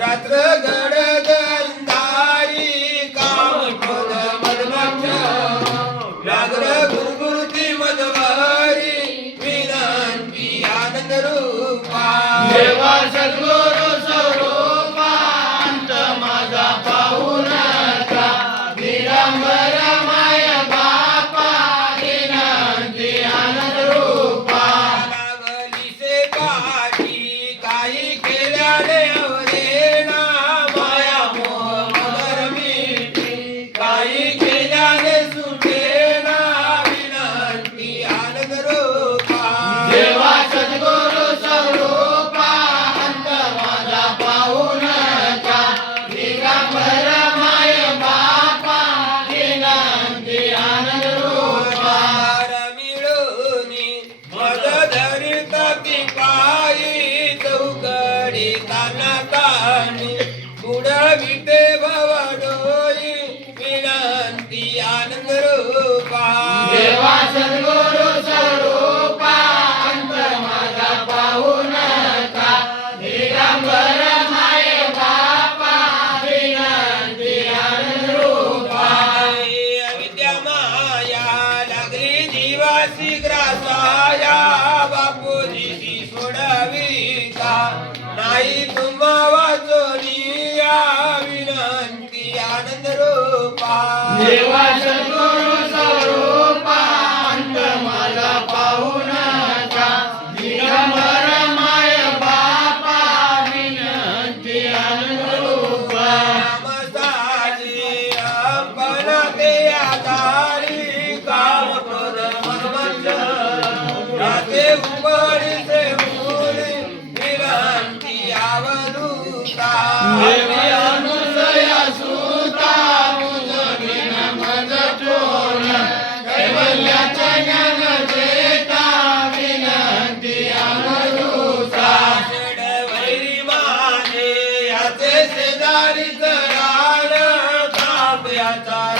रात्र गडद अंधारी काम क्रोध मदमक्ष व्याघ्र गुरुमूर्ती मधवारी विनंती आनंद रूपा देवा सद्गुरु तानी बुडविते भवडोई विनंती आनंद रूपा. देवा सद्गुरु स्वरूपांत माझा पाहुणचा दिगंबर माय बापा विनंती आनंद रूपा. अविद्या माया लागली जीवासी ग्रासाया बापूजीची स्वरूपा देवा सद्गुरु स्वरूपांत माझा पाहुणचा दिगंबर माय बापा विनंती आनंद रूपा आपण ते आधारी काम क्रोध मदमंच राते उपडीचे मुली विनंती शेजारी रान